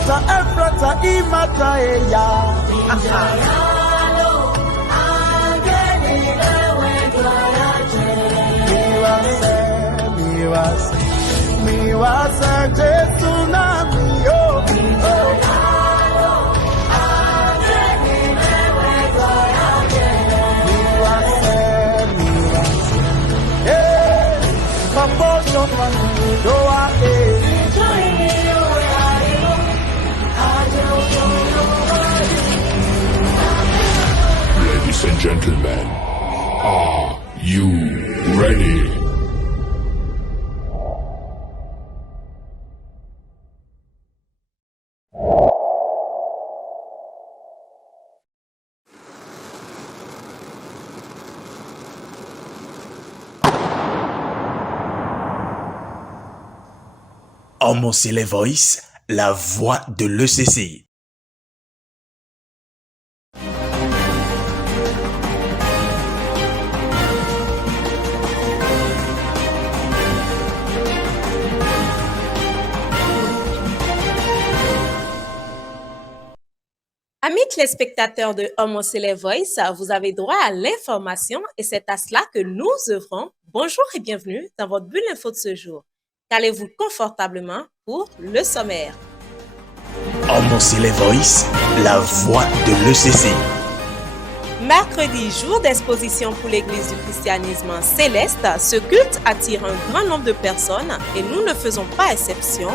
Efrata, Efrata, Imata, Eya. Miwase, Jesu na miyo. Ladies and gentlemen, are you ready? Homocélé Voice, la voix de l'ECC. Amis téléspectateurs de Homocélé Voice, vous avez droit à l'information et c'est à cela que nous œuvrons. Bonjour et bienvenue dans votre bulle info de ce jour. Calez-vous confortablement pour le sommaire. Homocélé Voice, la voix de l'ECC. Mercredi, jour d'exposition pour l'Église du christianisme céleste, ce culte attire un grand nombre de personnes et nous ne faisons pas exception.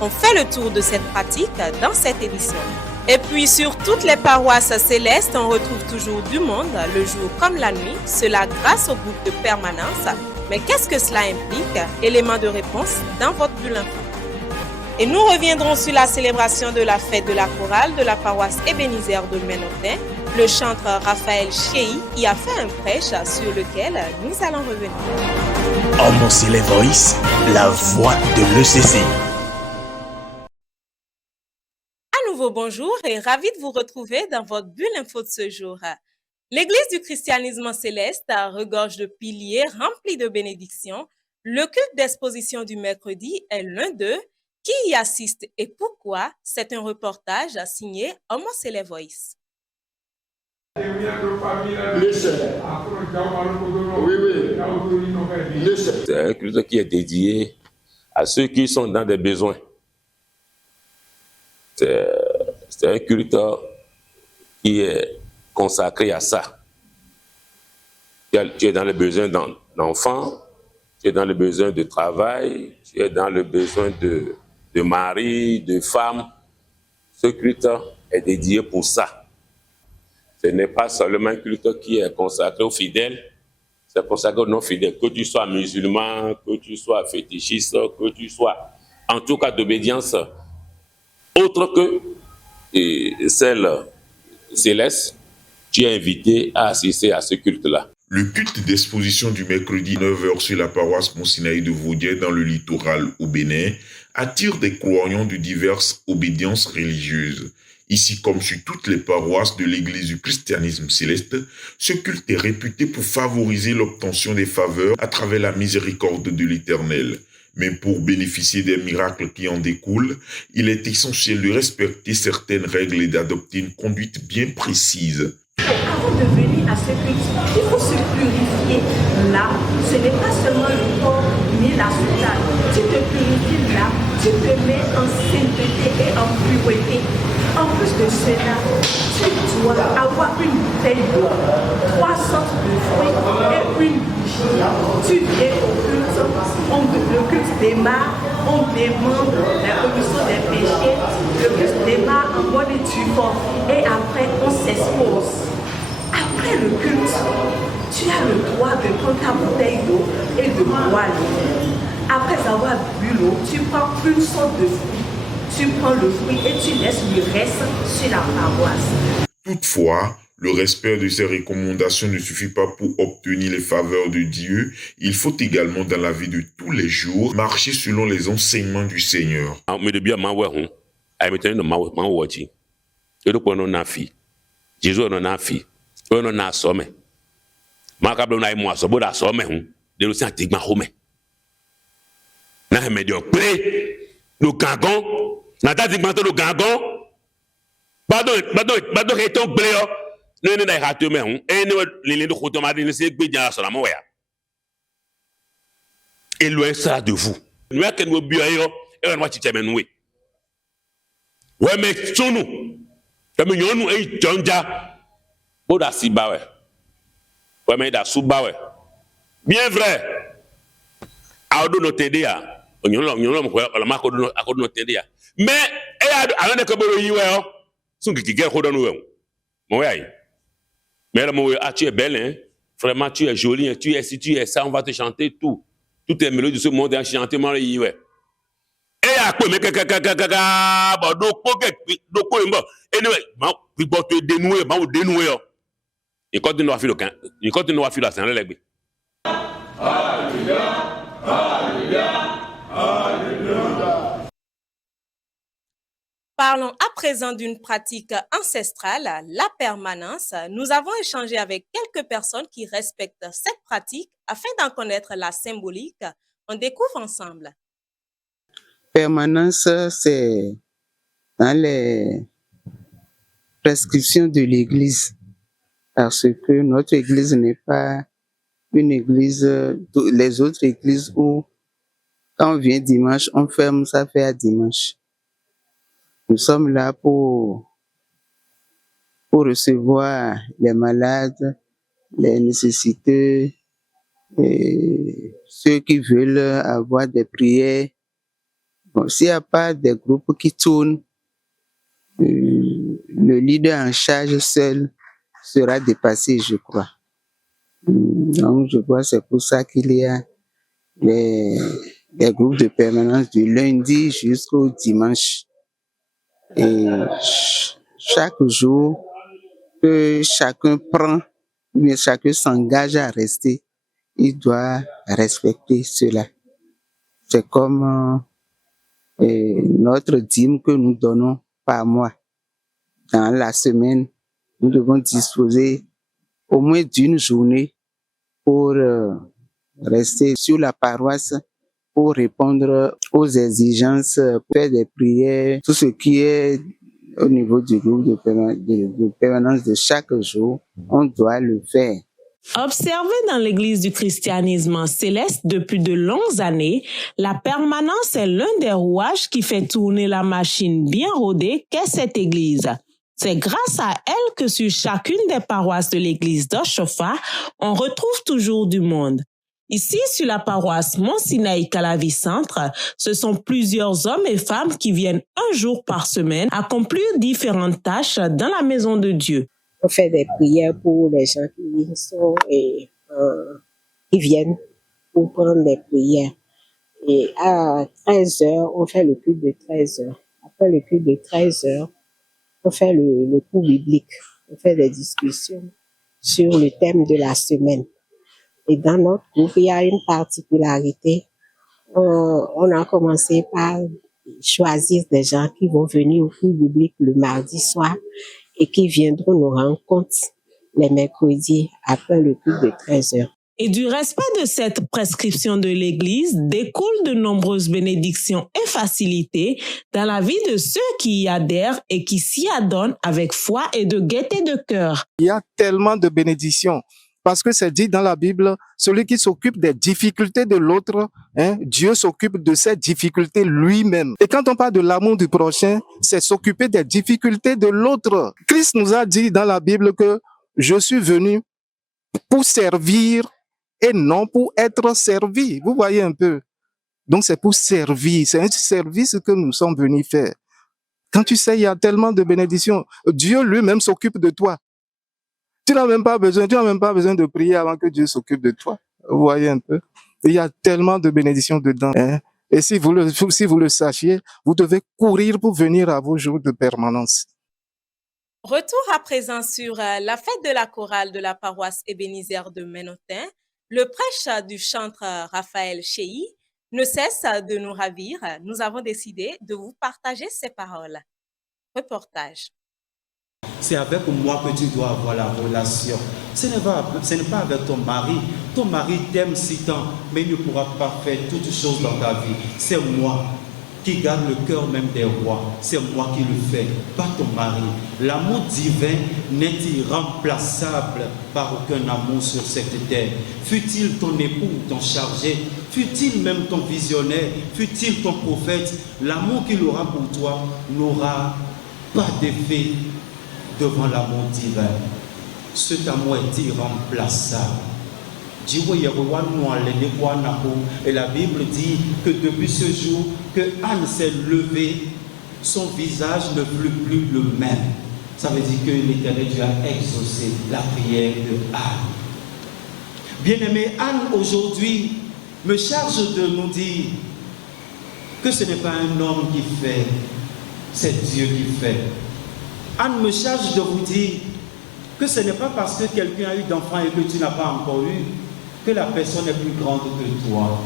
On fait le tour de cette pratique dans cette édition. Et puis sur toutes les paroisses célestes, on retrouve toujours du monde, le jour comme la nuit, cela grâce au groupe de permanence. Mais qu'est-ce que cela implique? Élément de réponse dans votre bulle info. Et nous reviendrons sur la célébration de la fête de la chorale de la paroisse Ebenezer de Ménotin. Le chanteur Raphaël Chéi y a fait un prêche sur lequel nous allons revenir. Homocélé Voice, la voix de l'ECC. À nouveau, bonjour et ravi de vous retrouver dans votre bulle info de ce jour. L'Église du christianisme céleste regorge de piliers remplis de bénédictions. Le culte d'exposition du mercredi est l'un d'eux. Qui y assiste et pourquoi? C'est un reportage signé Homocélé Voice. C'est un culte qui est dédié à ceux qui sont dans des besoins. C'est un culte qui est consacré à ça. Tu es dans le besoin d'enfants, tu es dans le besoin de travail, tu es dans le besoin de mari, de femme. Ce culte est dédié pour ça. Ce n'est pas seulement un culte qui est consacré aux fidèles, c'est consacré aux non-fidèles. Que tu sois musulman, que tu sois fétichiste, que tu sois en tout cas d'obédience autre que celle céleste, tu es invité à assister à ce culte-là. Le culte d'exposition du mercredi 9h sur la paroisse Monsinaï de Vaudier dans le littoral au Bénin attire des croyants de diverses obédiences religieuses. Ici, comme sur toutes les paroisses de l'Église du christianisme céleste, ce culte est réputé pour favoriser l'obtention des faveurs à travers la miséricorde de l'Éternel. Mais pour bénéficier des miracles qui en découlent, il est essentiel de respecter certaines règles et d'adopter une conduite bien précise. Avant de venir à ce culte, il faut se purifier. Là, ce n'est pas seulement le corps ni la soutane. Tu te purifies là, tu te mets en sainteté et en pureté. En plus de cela, tu dois avoir une bouteille d'eau, 3 sortes de fruits et une bougie. Tu viens au culte, le culte démarre, on demande la rémission des péchés, le culte démarre en bonne et due forme et après on s'expose. Après le culte, tu as le droit de prendre ta bouteille d'eau et de boire l'eau. Après avoir bu l'eau, tu prends une sorte de fruit. Tu prends le fruit et tu laisses le reste sur la paroisse. Toutefois, le respect de ces recommandations ne suffit pas pour obtenir les faveurs de Dieu. Il faut également, dans la vie de tous les jours, marcher selon les enseignements du Seigneur. Nata digmanto do gangon. Pardon, reton bleo. Ne na hatu me hun. Ne lili do khoto ma ne se gbe jan so la mo ya. Et loin ça de vous. Nous a que nous bio yo et on va chiche menwe. Ouais mais sonu. Comme nyonu e jonja. Boda siba we. Ouais mais da suba we. Bien vrai. Aodo no tede ya. Nyonu mo la ma akodo no tede ya. Mais e a ne ko bero yi we o. Sun ki ge ko do no we. Mo ya yi. Mais là mo tu es belle hein. Vraiment tu es jolie, hein. Si tu es ça on va te chanter tout. Toutes les mélodies de ce monde ont chanté mal et ouais. Et à quoi mais bon donc anyway bon te dénouer bon dénouer et continue à faire le camp il continue à faire la scène les Parlons à présent d'une pratique ancestrale, la permanence. Nous avons échangé avec quelques personnes qui respectent cette pratique afin d'en connaître la symbolique. On découvre ensemble. Permanence, c'est dans les prescriptions de l'Église, parce que notre Église n'est pas une Église, les autres Églises où quand on vient dimanche, on ferme, ça fait à dimanche. Nous sommes là pour recevoir les malades, les nécessiteux, et ceux qui veulent avoir des prières. Bon, s'il n'y a pas des groupes qui tournent, le leader en charge seul sera dépassé, je crois. Donc, je crois que c'est pour ça qu'il y a les groupes de permanence du lundi jusqu'au dimanche. Et chaque jour que chacun prend, mais chacun s'engage à rester, il doit respecter cela. C'est comme notre dîme que nous donnons par mois. Dans la semaine, nous devons disposer au moins d'une journée pour rester sur la paroisse, pour répondre aux exigences, faire des prières, tout ce qui est au niveau du groupe de permanence de chaque jour, on doit le faire. Observée dans l'Église du christianisme céleste depuis de longues années, la permanence est l'un des rouages qui fait tourner la machine bien rodée qu'est cette Église. C'est grâce à elle que sur chacune des paroisses de l'Église d'Oshofa, on retrouve toujours du monde. Ici, sur la paroisse Mont-Sinaï-Calavi Centre, ce sont plusieurs hommes et femmes qui viennent un jour par semaine accomplir différentes tâches dans la maison de Dieu. On fait des prières pour les gens qui sont qui viennent pour prendre des prières. Et à 13h, on fait le culte de 13h. Après le culte de 13h, on fait le cours biblique. On fait des discussions sur le thème de la semaine. Et dans notre groupe, il y a une particularité. On a commencé par choisir des gens qui vont venir au cours biblique le mardi soir et qui viendront nous rendre compte les mercredis après le culte de 13h. Et du respect de cette prescription de l'Église découlent de nombreuses bénédictions et facilités dans la vie de ceux qui y adhèrent et qui s'y adonnent avec foi et de gaieté de cœur. Il y a tellement de bénédictions. Parce que c'est dit dans la Bible, celui qui s'occupe des difficultés de l'autre, Dieu s'occupe de ses difficultés lui-même. Et quand on parle de l'amour du prochain, c'est s'occuper des difficultés de l'autre. Christ nous a dit dans la Bible que je suis venu pour servir et non pour être servi. Vous voyez un peu. Donc c'est pour servir. C'est un service que nous sommes venus faire. Quand tu sais, il y a tellement de bénédictions. Dieu lui-même s'occupe de toi. Tu n'as même pas besoin de prier avant que Dieu s'occupe de toi. Vous voyez un peu. Il y a tellement de bénédictions dedans. Et si vous le sachiez, vous devez courir pour venir à vos jours de permanence. Retour à présent sur la fête de la chorale de la paroisse Ebenezer de Ménotin. Le prêche du chantre Raphaël Chéhi ne cesse de nous ravir. Nous avons décidé de vous partager ses paroles. Reportage. C'est avec moi que tu dois avoir la relation. Ce n'est pas avec ton mari. Ton mari t'aime si tant, mais il ne pourra pas faire toutes choses dans ta vie. C'est moi. qui garde le cœur même des rois. C'est moi qui le fais, pas ton mari. L'amour divin n'est irremplaçable par aucun amour sur cette terre. Fût-il ton époux, ton chargé, fût-il même ton visionnaire, fût-il ton prophète, l'amour qu'il aura pour toi n'aura pas d'effet devant l'amour divin. Cet amour est irremplaçable. Et la Bible dit que depuis ce jour que Anne s'est levée, son visage ne fut plus le même. Ça veut dire que l'Éternel Dieu a exaucé la prière de Anne. Bien-aimé, Anne aujourd'hui me charge de nous dire que ce n'est pas un homme qui fait, c'est Dieu qui fait. Anne me charge de vous dire que ce n'est pas parce que quelqu'un a eu d'enfants et que tu n'as pas encore eu que la personne est plus grande que toi.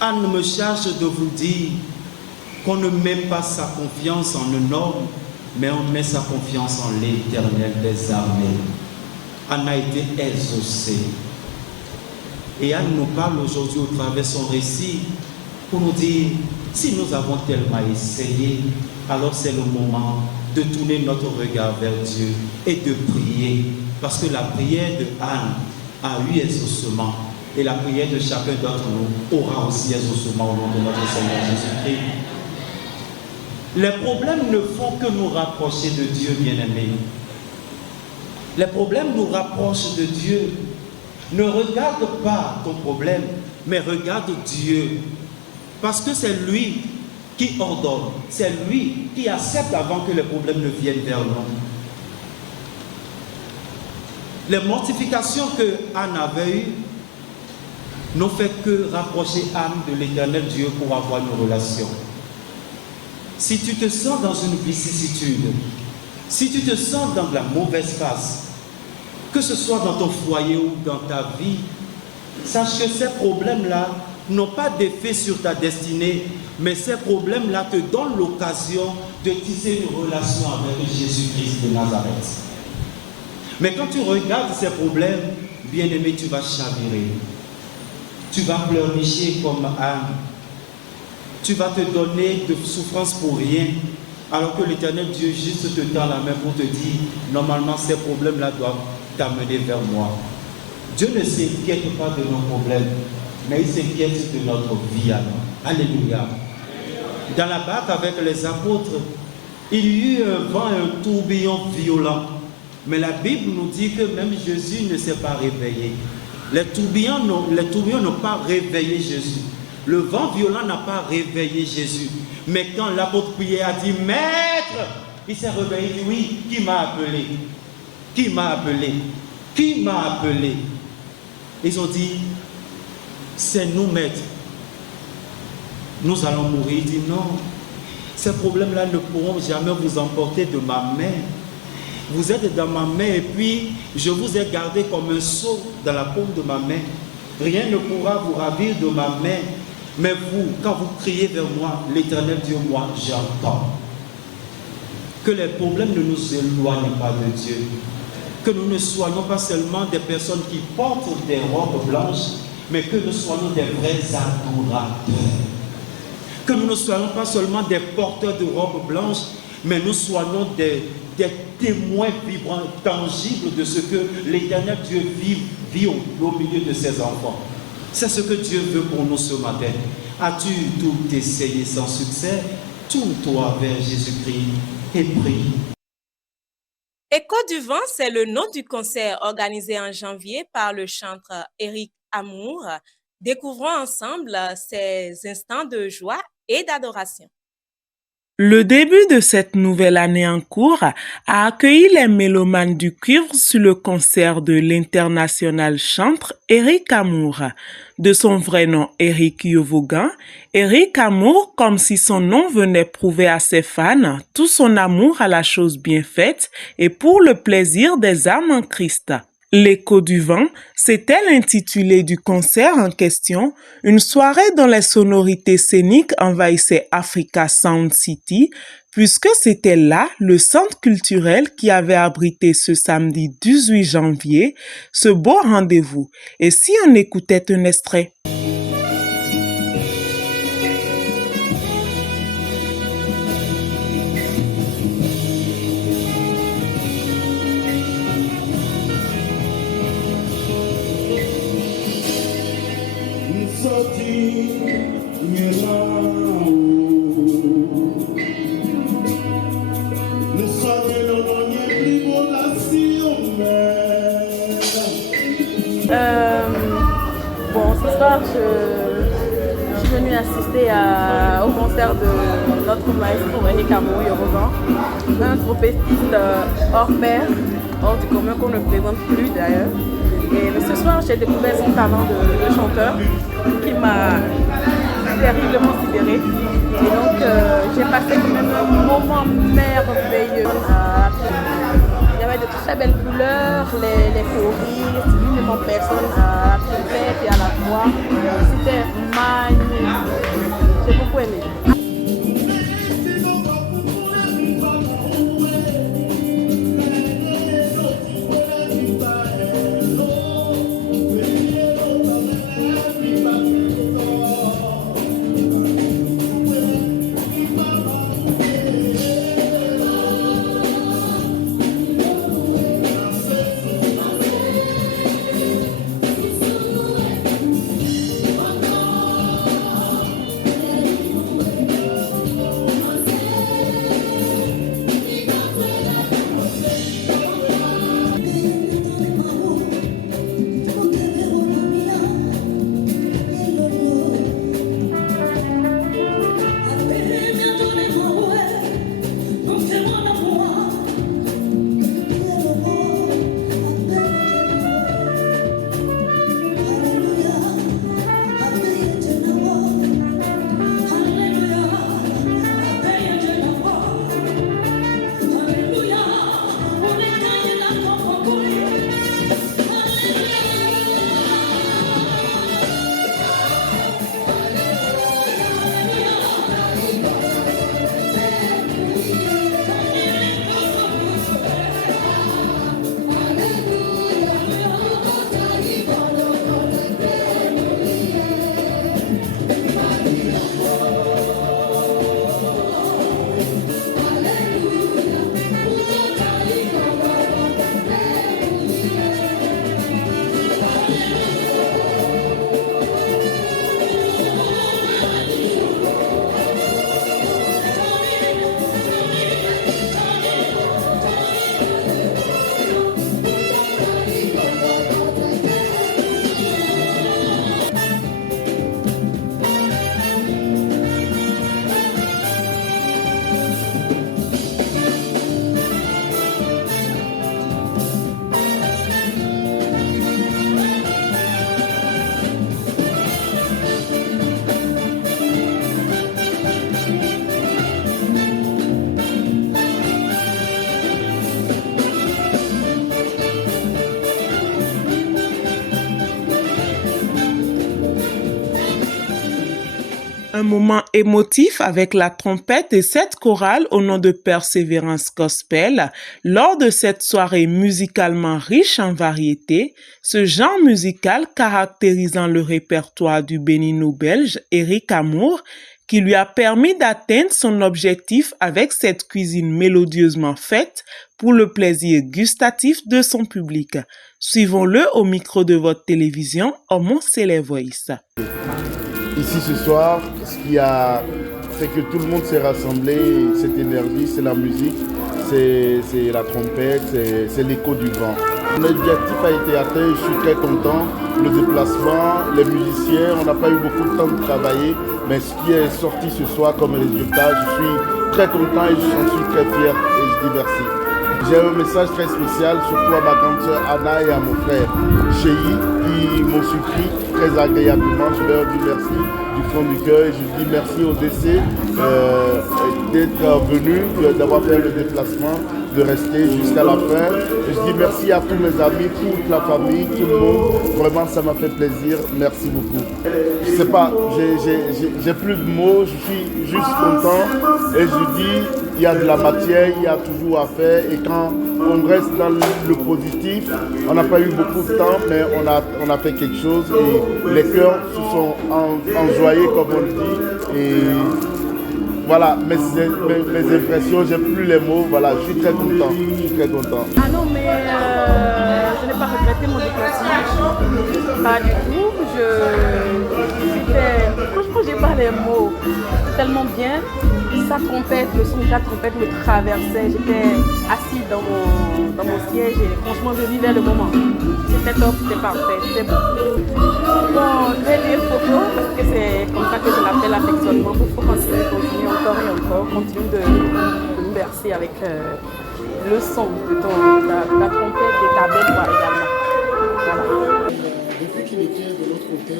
Anne me charge de vous dire qu'on ne met pas sa confiance en un homme, mais on met sa confiance en l'Éternel des armées. Anne a été exaucée. Et Anne nous parle aujourd'hui au travers de son récit pour nous dire, si nous avons tellement essayé, alors c'est le moment de tourner notre regard vers Dieu et de prier. Parce que la prière de Anne a eu exaucement. Et la prière de chacun d'entre nous aura aussi exaucement au nom de notre Seigneur Jésus-Christ. Les problèmes ne font que nous rapprocher de Dieu, bien-aimés. Les problèmes nous rapprochent de Dieu. Ne regarde pas ton problème, mais regarde Dieu. Parce que c'est lui qui ordonne. C'est lui qui accepte avant que les problèmes ne viennent vers nous. Les mortifications que Anne avait eues n'ont fait que rapprocher Anne de l'Éternel Dieu pour avoir une relation. Si tu te sens dans une vicissitude, si tu te sens dans la mauvaise passe, que ce soit dans ton foyer ou dans ta vie, sache que ces problèmes-là n'ont pas d'effet sur ta destinée, mais ces problèmes-là te donnent l'occasion de tisser une relation avec Jésus-Christ de Nazareth. Mais quand tu regardes ces problèmes, bien-aimé, tu vas chavirer. Tu vas pleurnicher comme Anne. Tu vas te donner de souffrance pour rien, alors que l'Éternel Dieu juste te tend la main pour te dire, normalement ces problèmes-là doivent t'amener vers moi. Dieu ne s'inquiète pas de nos problèmes, mais il s'inquiète de notre vie à nous. Alléluia. Dans la barque avec les apôtres, il y eut un vent et un tourbillon violent. Mais la Bible nous dit que même Jésus ne s'est pas réveillé. Les tourbillons n'ont pas réveillé Jésus. Le vent violent n'a pas réveillé Jésus. Mais quand l'apôtre priait, a dit, Maître, il s'est réveillé, il dit, oui, qui m'a appelé? Qui m'a appelé? Qui m'a appelé? Ils ont dit, c'est nous, Maître. Nous allons mourir. Il dit, non, ces problèmes-là ne pourront jamais vous emporter de ma main. Vous êtes dans ma main et puis je vous ai gardé comme un sceau dans la paume de ma main. Rien ne pourra vous ravir de ma main. Mais vous, quand vous criez vers moi, l'Éternel Dieu, moi, j'entends. Que les problèmes ne nous éloignent pas de Dieu. Que nous ne soyons pas seulement des personnes qui portent des robes blanches, mais que nous soyons des vrais adorateurs. Que nous ne soyons pas seulement des porteurs de robes blanches, mais nous soyons des témoins vibrants, tangibles de ce que l'Éternel Dieu vit au milieu de ses enfants. C'est ce que Dieu veut pour nous ce matin. As-tu tout essayé sans succès? Tourne-toi vers Jésus-Christ et prie. Écho du vent, c'est le nom du concert organisé en janvier par le chanteur Éric Amour. Découvrons ensemble ces instants de joie et d'adoration. Le début de cette nouvelle année en cours a accueilli les mélomanes du cuivre sur le concert de l'international chanteur Éric Amour. De son vrai nom Éric Yovogan, Éric Amour, comme si son nom venait prouver à ses fans tout son amour à la chose bien faite et pour le plaisir des âmes en Christ. L'écho du vent, c'était l'intitulé du concert en question, une soirée dont les sonorités scéniques envahissaient Africa Sound City, puisque c'était là le centre culturel qui avait abrité ce samedi 18 janvier ce beau rendez-vous. Et si on écoutait un extrait? soir, je suis venue assister au concert de notre maestro Eric Amour Yorovan, un trompettiste hors pair, hors du commun qu'on ne présente plus d'ailleurs. Et ce soir, j'ai découvert son talent de chanteur qui m'a terriblement sidérée. Et donc, j'ai passé quand même un moment merveilleux. Il y avait de très belles couleurs, les choristes, lui en personne à la trompette et à la voix. C'était magnifique. J'ai beaucoup aimé. Un moment émotif avec la trompette et cette chorale au nom de Persévérance Gospel. Lors de cette soirée musicalement riche en variétés, ce genre musical caractérisant le répertoire du bénino-belge Eric Amour, qui lui a permis d'atteindre son objectif avec cette cuisine mélodieusement faite pour le plaisir gustatif de son public. Suivons-le au micro de votre télévision, Omon Voice. Ici ce soir, ce qui a fait que tout le monde s'est rassemblé, cette énergie, c'est la musique, c'est la trompette, c'est l'écho du vent. L'objectif a été atteint, je suis très content. Le déplacement, les musiciens, on n'a pas eu beaucoup de temps de travailler, mais ce qui est sorti ce soir comme résultat, je suis très content et j'en suis très fier et je dis merci. J'ai un message très spécial, surtout à ma grande sœur Anna et à mon frère Chéhi, qui m'ont surpris très agréablement. Je leur dis merci du fond du cœur et je dis merci au DC d'être venu, d'avoir fait le déplacement, de rester jusqu'à la fin. Et je dis merci à tous mes amis, toute la famille, tout le monde. Vraiment, ça m'a fait plaisir. Merci beaucoup. Je sais pas, j'ai plus de mots, je suis juste content et je dis il y a de la matière, il y a toujours à faire et quand on reste dans le positif, on n'a pas eu beaucoup de temps mais on a fait quelque chose et les cœurs se sont enjoyés comme on le dit et voilà mes impressions, j'ai plus les mots, voilà, je suis très content. Ah non mais je n'ai pas regretté mon déplacement, pas du tout, franchement j'ai touchée par les mots tellement bien. Sa trompette, le son de la trompette me traversait. J'étais assise dans mon siège et franchement, je vivais le moment. C'était top, c'était parfait, c'était beau. Bon, je vais lire photo parce que c'est comme ça que je l'appelle affectionnement. Il faut continuer encore et encore, continuer de nous bercer avec le son de ta trompette et ta belle voix également. Voilà. Depuis qu'il était de l'autre côté,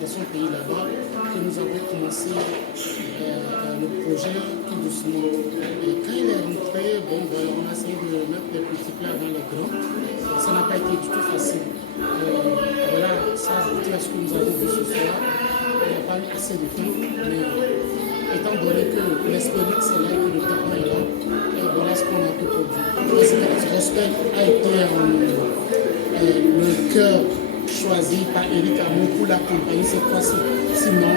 dans son pays là-bas, que nous avons commencé le projet tout doucement. Et quand il est rentré, on a essayé de mettre des petits plats dans les grands. Ça n'a pas été du tout facile. Voilà, ça c'est ce que nous avons vu ce soir. Il n'y a pas eu assez de temps, mais étant donné que l'expérience est là, que le temps est là, et voilà ce qu'on a pu produire. L'espérance gospel a été le cœur choisi par Eric Hamon pour l'accompagner cette fois-ci. Sinon,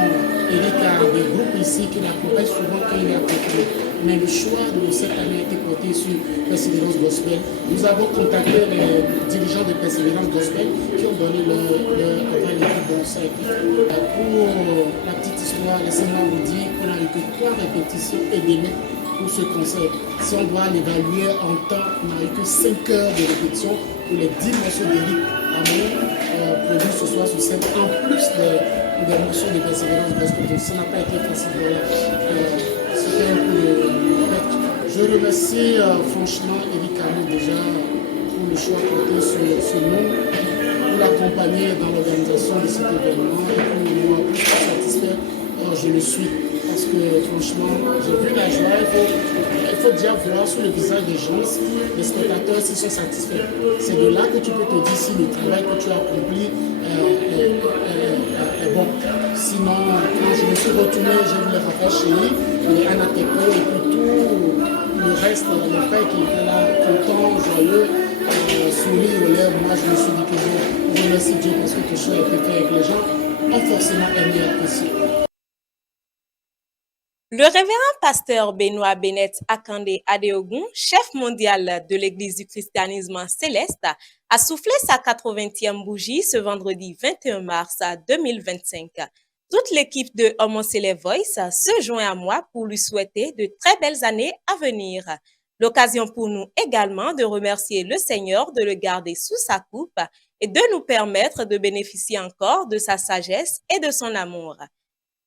Eric a des groupes ici qui l'accompagnent souvent quand il est accompagné. Mais le choix de cette année a été porté sur Persévérance Gospel. Nous avons contacté les dirigeants de Persévérance Gospel qui ont donné leur validé bon ça. Pour la petite histoire, laissez-moi vous dire qu'on a eu que 3 répétitions et des mains pour ce concert. Si on doit l'évaluer en temps, on n'a eu que 5 heures de répétition pour les 10 morceaux d'Eric Hamon produits ce soir sur scène, en plus des morceaux de Persévérance Gospel. Donc ça n'a pas été facile. Voilà. C'était un peu je remercie franchement Eric Hamon déjà pour le choix porté sur nous, pour l'accompagner dans l'organisation de cet événement et pour moi, plus satisfait, je le suis. Parce que franchement, j'ai vu la joie, il faut déjà voir sur le visage des gens, les spectateurs, s'ils sont satisfaits. C'est de là que tu peux te dire si le travail que tu as accompli est bon. Sinon, quand je me suis retourné, j'ai vu les Raphaël Chéri, les Anna Teco et puis tout le reste, les frères qui étaient là, contents, joyeux, sourire aux lèvres. Moi, je me suis dit que je remercie Dieu parce que quelque chose a été fait avec les gens, ont forcément aimé et apprécié. Le révérend pasteur Benoît Bennett Akande Adeogun, chef mondial de l'Église du christianisme céleste, a soufflé sa 80e bougie ce vendredi 21 mars 2025. Toute l'équipe de Homon Célé Voice se joint à moi pour lui souhaiter de très belles années à venir. L'occasion pour nous également de remercier le Seigneur de le garder sous sa coupe et de nous permettre de bénéficier encore de sa sagesse et de son amour.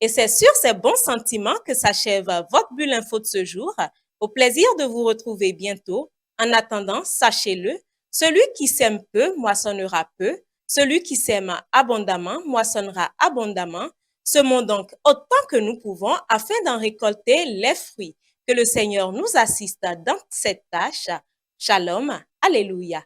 Et c'est sur ces bons sentiments que s'achève votre bulle info de ce jour. Au plaisir de vous retrouver bientôt. En attendant, sachez-le, celui qui sème peu moissonnera peu, celui qui sème abondamment moissonnera abondamment. Semons donc autant que nous pouvons afin d'en récolter les fruits. Que le Seigneur nous assiste dans cette tâche. Shalom, alléluia.